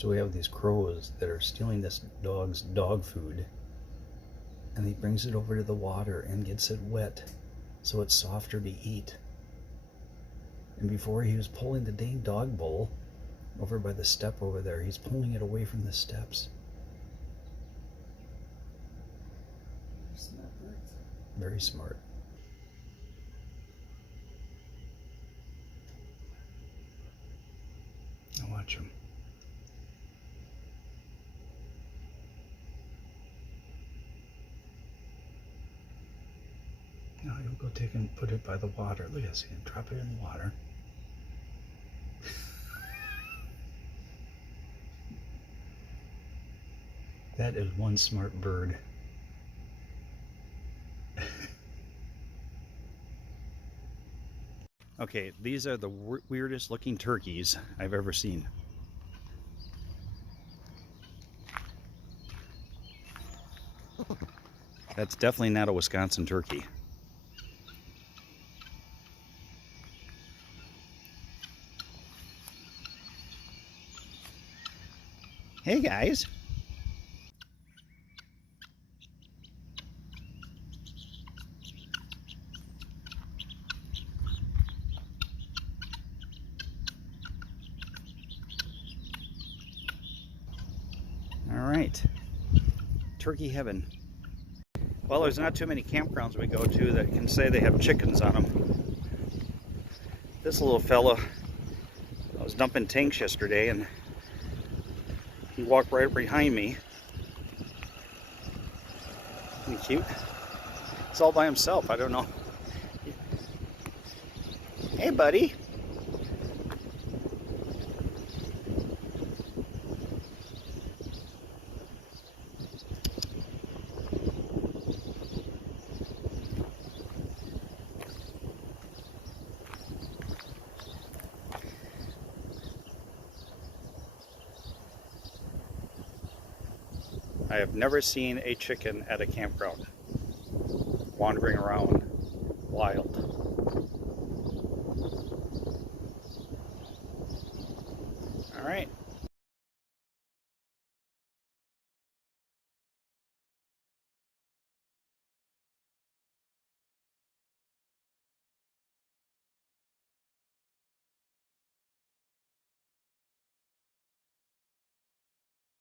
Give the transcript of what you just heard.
So we have these crows that are stealing this dog's dog food, and he brings it over to the water and gets it wet so it's softer to eat. And before he was pulling the dang dog bowl over by the step over there, he's pulling it away from the steps. Smart birds. Very smart. Now watch him. Now he'll go take and put it by the water. Look at this, he can drop it in the water. That is one smart bird. Okay, these are the weirdest looking turkeys I've ever seen. That's definitely not a Wisconsin turkey. Hey guys. All right, turkey heaven. Well, there's not too many campgrounds we go to that can say they have chickens on them. This little fella, I was dumping tanks yesterday and he walked right behind me. Isn't he cute? He's all by himself, I don't know. Hey buddy. I have never seen a chicken at a campground wandering around wild.